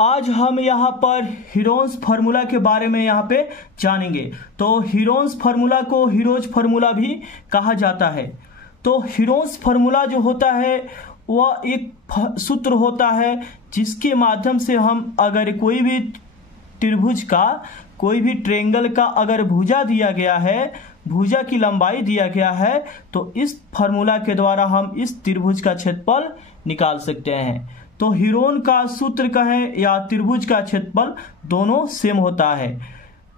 आज हम यहाँ पर हीरोन्स फार्मूला के बारे में यहाँ पे जानेंगे। तो हीरोन्स फार्मूला को हीरोज फार्मूला भी कहा जाता है। तो हीरोन्स फार्मूला जो होता है वह एक सूत्र होता है जिसके माध्यम से हम अगर कोई भी त्रिभुज का, कोई भी ट्रायंगल का अगर भुजा दिया गया है, भुजा की लंबाई दिया गया है, तो इस फार्मूला के द्वारा हम इस त्रिभुज का क्षेत्रफल निकाल सकते हैं। तो हीरोन का सूत्र कहें या त्रिभुज का क्षेत्रफल दोनों सेम होता है।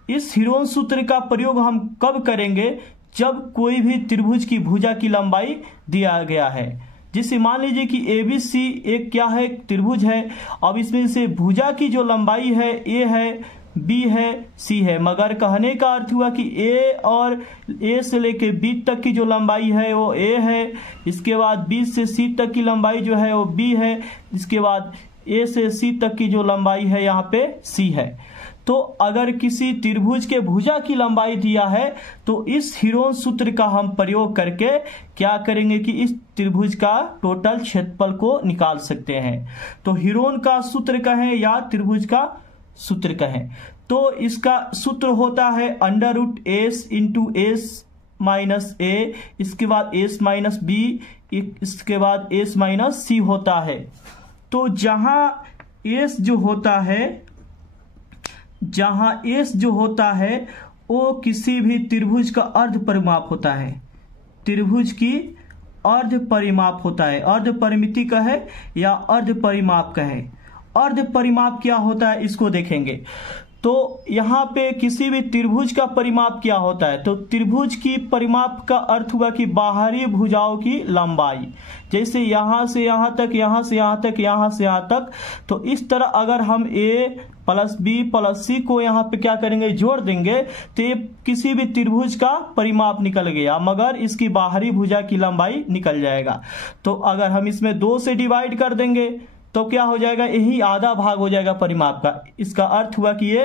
इस हीरोन सूत्र का प्रयोग हम कब करेंगे? जब कोई भी त्रिभुज की भुजा की लंबाई दिया गया है। जिससे मान लीजिए कि ABC एक क्या है, त्रिभुज है। अब इसमें से भुजा की जो लंबाई है A है, B है, C है, मगर कहने का अर्थ हुआ कि A और A से लेके B तक की जो लंबाई है वो A है, इसके बाद B से C तक की लंबाई जो है वो B है, इसके बाद A से C तक की जो लंबाई है यहाँ पे C है। तो अगर किसी त्रिभुज के भुजा की लंबाई दिया है तो इस हीरोन सूत्र का हम प्रयोग करके क्या करेंगे कि इस त्रिभुज का टोटल क्षेत्रफल को निकाल सकते हैं। तो हीरोन का सूत्र कहें या त्रिभुज का सूत्र कहें तो इसका सूत्र होता है √S × S - A, इसके बाद S - B, इसके बाद S - C होता है। तो जहां S जो होता है वो किसी भी त्रिभुज का अर्ध परिमाप होता है। त्रिभुज की अर्ध परिमाप होता है, अर्ध परिमिति कहे या अर्ध परिमाप कहे। अर्ध परिमाप क्या होता है इसको देखेंगे। तो यहाँ पे किसी भी त्रिभुज का परिमाप क्या होता है? तो त्रिभुज की परिमाप का अर्थ हुआ कि बाहरी भुजाओं की लंबाई, जैसे यहाँ से यहाँ तक, यहाँ से यहाँ तक, यहाँ से यहाँ तक। तो इस तरह अगर हम A + B + C को यहाँ पे क्या करेंगे, जोड़ देंगे, तो ये किसी भी त्रिभुज का परिमाप निकल गया, मगर इसकी बाहरी भुजा की लंबाई निकल जाएगा। तो अगर हम इसमें 2 से डिवाइड कर देंगे तो क्या हो जाएगा, यही आधा भाग हो जाएगा परिमाप का। इसका अर्थ हुआ कि ये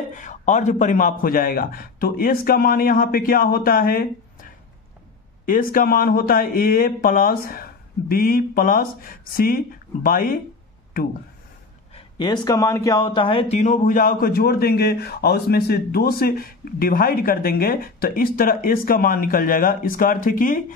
अर्ध परिमाप हो जाएगा। तो S का मान यहाँ पे क्या होता है? S का मान होता है A + B + C/2। S का मान क्या होता है? तीनों भुजाओं को जोड़ देंगे और उसमें से 2 से डिवाइड कर देंगे तो इस तरह S का मान निकल जाएगा। इसका अर्थ है कि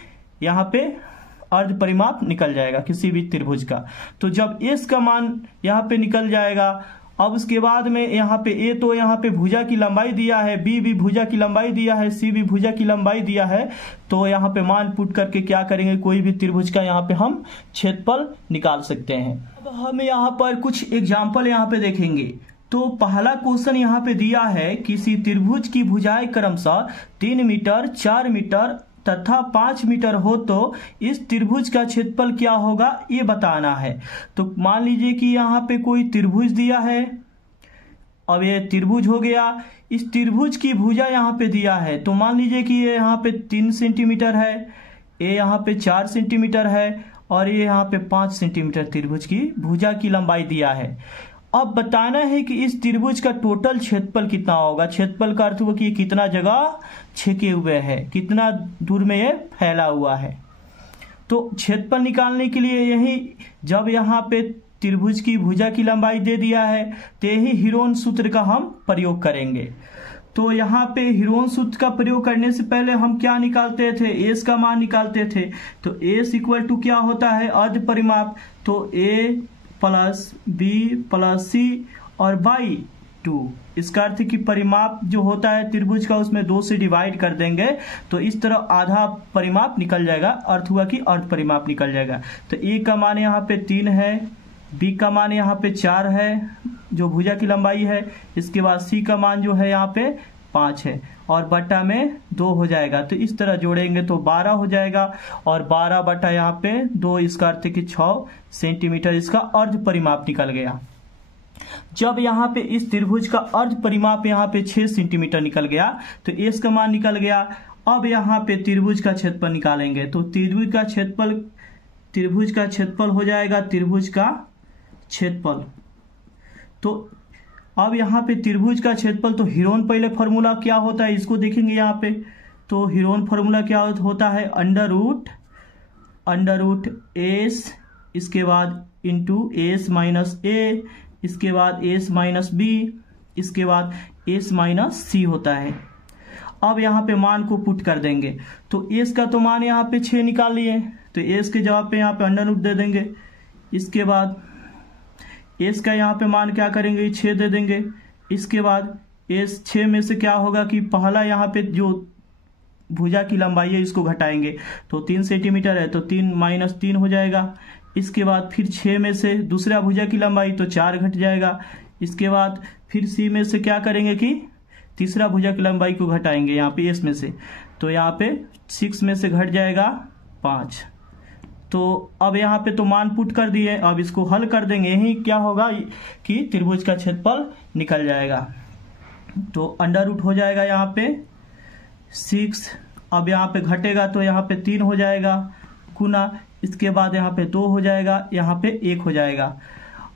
यहाँ पे अर्ध परिमाप निकल जाएगा किसी भी त्रिभुज का। तो जब S का मान यहाँ पे निकल जाएगा, अब उसके बाद में यहाँ पे A तो यहाँ पे भुजा की लंबाई दिया है, B भी भुजा की लंबाई दिया है, C भी भुजा की लंबाई दिया है। तो यहाँ पे मान पुट करके क्या करेंगे, कोई भी त्रिभुज का यहाँ पे हम क्षेत्रफल निकाल सकते हैं। अब हम यहाँ पर कुछ एग्जाम्पल यहाँ पे देखेंगे। तो पहला क्वेश्चन यहाँ पे दिया है, किसी त्रिभुज की भुजाएं क्रमशः 3 मीटर, 4 मीटर तथा 5 मीटर हो तो इस त्रिभुज का क्षेत्रफल क्या होगा ये बताना है। तो मान लीजिए कि यहाँ पे कोई त्रिभुज दिया है। अब ये त्रिभुज हो गया, इस त्रिभुज की भुजा यहाँ पे दिया है। तो मान लीजिए कि ये यहाँ पे 3 सेंटीमीटर है, ये यहाँ पे 4 सेंटीमीटर है और ये यहाँ पे 5 सेंटीमीटर त्रिभुज की भुजा की लंबाई दिया है। अब बताना है कि इस त्रिभुज का टोटल क्षेत्रफल कितना होगा। क्षेत्रफल का अर्थ हुआ कि ये कितना जगह छेके हुए है, कितना दूर में ये फैला हुआ है। तो क्षेत्रफल निकालने के लिए यही, जब यहाँ पे त्रिभुज की भुजा की लंबाई दे दिया है तो यही हीरोन सूत्र का हम प्रयोग करेंगे। तो यहाँ पे हीरोन सूत्र का प्रयोग करने से पहले हम क्या निकालते थे? S का मान निकालते थे। तो S = क्या होता है? अर्ध परिमाप। तो A + B + C और /2। इसका अर्थ कि परिमाप जो होता है त्रिभुज का उसमें 2 से डिवाइड कर देंगे तो इस तरह आधा परिमाप निकल जाएगा। अर्थ हुआ कि अर्ध परिमाप निकल जाएगा। तो A का मान यहाँ पे 3 है, B का मान यहाँ पे 4 है जो भुजा की लंबाई है, इसके बाद C का मान जो है यहाँ पे 5 है और बटा में 2 हो जाएगा। तो इस तरह जोड़ेंगे तो 12 हो जाएगा और 12 बटा यहाँ पे 2, इसका अर्थ है कि 6 सेंटीमीटर इसका अर्ध परिमाप निकल गया। जब यहाँ पे इस त्रिभुज का अर्ध परिमाप यहाँ पे 6 सेंटीमीटर निकल गया तो S का मान निकल गया। अब यहाँ पे त्रिभुज का क्षेत्रफल निकालेंगे। तो त्रिभुज का क्षेत्रफल हो जाएगा त्रिभुज का क्षेत्रफल। तो अब यहाँ पे त्रिभुज का क्षेत्रफल, तो हीरोन पहले फॉर्मूला क्या होता है इसको देखेंगे यहाँ पे। तो हीरोन फॉर्मूला क्या होता है? √S, इसके बाद × S - A इसके बाद एस माइनस बी, इसके बाद एस माइनस सी होता है। अब यहाँ पे मान को पुट कर देंगे, तो एस का तो मान यहाँ पे 6 निकाल लिए, तो एस के जवाब पे यहाँ पे अंडर रूट दे देंगे। इसके बाद एस का यहाँ पे मान क्या करेंगे, 6 दे देंगे। इसके बाद एस 6 में से क्या होगा कि पहला यहाँ पे जो भुजा की लंबाई है इसको घटाएंगे, तो 3 सेंटीमीटर है तो 3 माइनस 3 हो जाएगा। इसके बाद फिर 6 में से दूसरा भुजा की लंबाई तो 4 घट जाएगा। इसके बाद फिर सी में से क्या करेंगे कि तीसरा भुजा की लंबाई को घटाएंगे यहाँ पे एस में से, तो यहाँ पे 6 में से घट जाएगा 5। तो अब यहाँ पे तो मान पुट कर दिए, अब इसको हल कर देंगे, यही क्या होगा कि त्रिभुज का क्षेत्रफल निकल जाएगा। तो अंडर रूट हो जाएगा यहाँ पे 6, अब यहाँ पे घटेगा तो यहाँ पे 3 हो जाएगा गुना, इसके बाद यहाँ पे 2 हो जाएगा, यहाँ पे 1 हो जाएगा।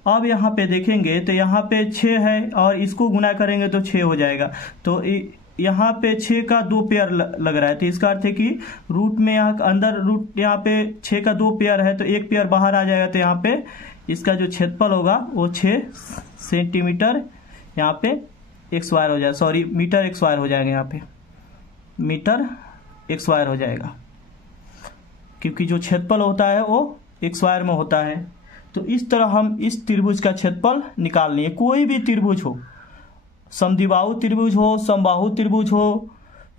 अब यहाँ पे देखेंगे तो यहाँ पे 6 है और इसको गुना करेंगे तो 6 हो जाएगा, तो यहाँ पे 6 का 2 पेयर लग रहा है, तो इसका अर्थ है कि रूट में यहाँ अंदर रूट यहाँ पे 6 का 2 पेयर है, तो 1 पेयर बाहर आ जाएगा, तो यहाँ पे इसका जो क्षेत्रफल होगा वो 6 सेंटीमीटर यहाँ पे एक्स वायर हो जाएगा, सॉरी मीटर एक्स वायर हो जाएगा, यहाँ पे मीटर एक्स वायर हो जाएगा, क्योंकि जो क्षेत्रफल होता है वो एक्स वायर में होता है। तो इस तरह हम इस त्रिभुज का क्षेत्रफल निकाल लिए। कोई भी त्रिभुज हो, समद्विबाहु त्रिभुज हो, समबाहु त्रिभुज हो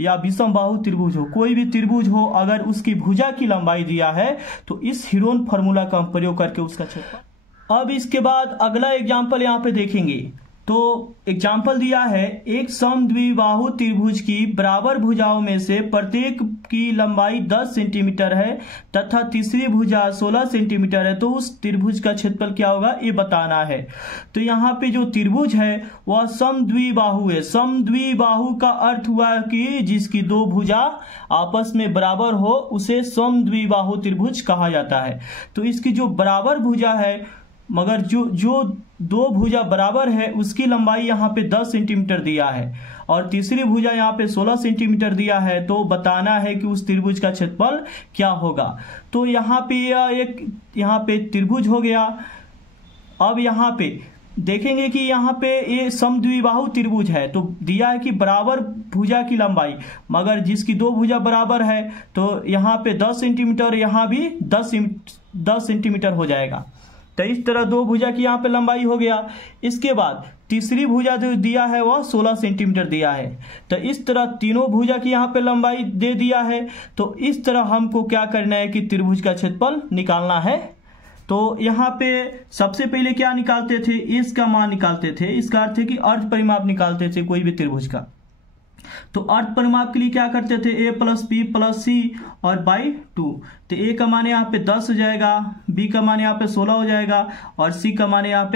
या विषमबाहु त्रिभुज हो, कोई भी त्रिभुज हो, अगर उसकी भुजा की लंबाई दिया है तो इस हीरोन फार्मूला का हम प्रयोग करके उसका क्षेत्रफल। अब इसके बाद अगला एग्जाम्पल यहाँ पे देखेंगे, तो एग्जाम्पल दिया है एक समद्विबाहु त्रिभुज की बराबर भुजाओं में से प्रत्येक की लंबाई 10 सेंटीमीटर है तथा तीसरी भुजा 16 सेंटीमीटर है, तो उस त्रिभुज का क्षेत्रफल क्या होगा ये बताना है। तो यहाँ पे जो त्रिभुज है वह समद्विबाहु है। समद्विबाहु का अर्थ हुआ कि जिसकी 2 भुजा आपस में बराबर हो उसे समद्विबाहु त्रिभुज कहा जाता है। तो इसकी जो बराबर भुजा है मगर जो 2 भुजा बराबर है उसकी लंबाई यहाँ पे 10 सेंटीमीटर दिया है और तीसरी भुजा यहाँ पे 16 सेंटीमीटर दिया है, तो बताना है कि उस त्रिभुज का क्षेत्रफल क्या होगा। तो यहाँ पे यहाँ पे त्रिभुज हो गया। अब यहाँ पे देखेंगे कि यहाँ पे ये समद्विबाहु त्रिभुज है, तो दिया है कि बराबर भुजा की लंबाई, मगर जिसकी 2 भुजा बराबर है तो यहाँ पे 10 सेंटीमीटर, यहाँ भी 10 सेंटीमीटर हो जाएगा। तो इस तरह 2 भुजा की यहाँ पे लंबाई हो गया। इसके बाद तीसरी भुजा जो दिया है वह 16 सेंटीमीटर दिया है, तो इस तरह तीनों भुजा की यहाँ पे लंबाई दे दिया है। तो इस तरह हमको क्या करना है कि त्रिभुज का क्षेत्रफल निकालना है। तो यहाँ पे सबसे पहले क्या निकालते थे, इसका मान निकालते थे, इसका अर्थ है कि अर्ध परिमाप निकालते थे कोई भी त्रिभुज का। तो अर्ध परिमाप के लिए क्या करते थे, a प्लस बी प्लस सी और बाई 2। तो a का मान यहाँ पे 10 हो जाएगा, b का मान यहाँ पे 16 हो जाएगा और c का मान यहाँ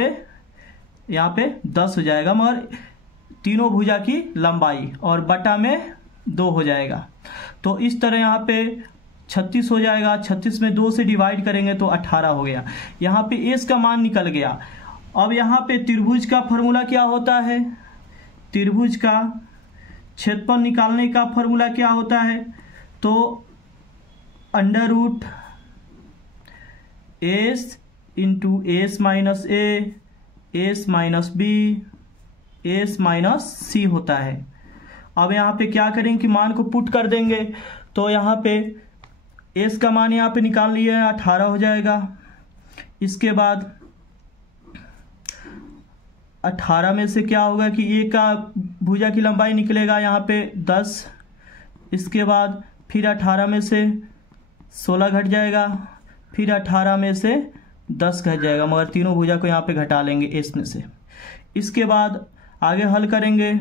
पे 10 हो जाएगा, मगर तीनों भुजा की लंबाई और बटा में 2 हो जाएगा। तो इस तरह यहाँ पे 36 हो जाएगा। 36 में 2 से डिवाइड करेंगे तो 18 हो गया। यहाँ पे s का मान निकल गया। अब यहाँ पे त्रिभुज का फॉर्मूला क्या होता है, त्रिभुज का क्षेत्रफल निकालने का फॉर्मूला क्या होता है, तो under root S into S minus A, S minus B, S minus C होता है। अब यहाँ पे क्या करेंगे कि मान को पुट कर देंगे, तो यहाँ पे एस का मान यहाँ पे निकाल लिया है 18 हो जाएगा। इसके बाद 18 में से क्या होगा कि ए का भुजा की लंबाई निकलेगा यहाँ पे 10। इसके बाद फिर 18 में से 16 घट जाएगा, फिर 18 में से 10 घट जाएगा, मगर तीनों भुजा को यहाँ पे घटा लेंगे एस में से। इसके बाद आगे हल करेंगे,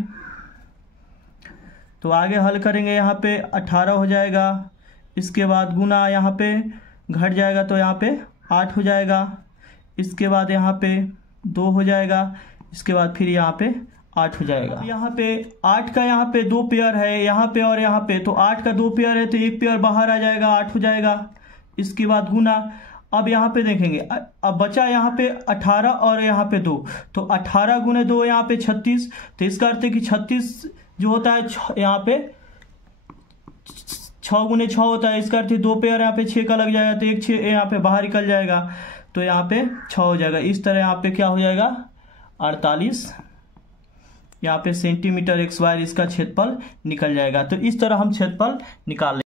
तो आगे हल करेंगे यहाँ पे 18 हो जाएगा। इसके बाद गुना यहाँ पे घट जाएगा तो यहाँ पे 8 हो जाएगा। इसके बाद यहाँ पे 2 हो जाएगा। इसके बाद फिर यहाँ पे 8 हो जाएगा। यहाँ पे 8 का यहाँ पे 2 पेयर है यहाँ पे और यहाँ पे, तो 8 का 2 पेयर है तो 1 पेयर बाहर आ जाएगा, 8 हो जाएगा। इसके बाद गुना, अब यहाँ पे देखेंगे, अब बचा यहाँ पे 18 और यहाँ पे 2, तो 18 गुने 2 यहाँ पे 36। तो इसका अर्थ है कि 36 जो होता है यहाँ पे 6 गुने 6 होता है। इसका अर्थ है 2 पेयर यहाँ पे 6 का लग जाएगा, तो 1 6 यहाँ पे बाहर निकल जाएगा, तो यहाँ पे 6 हो जाएगा। इस तरह यहाँ पे क्या हो जाएगा, 48 यहाँ पे सेंटीमीटर x² इसका क्षेत्रफल निकल जाएगा। तो इस तरह हम क्षेत्रफल निकाल लेंगे।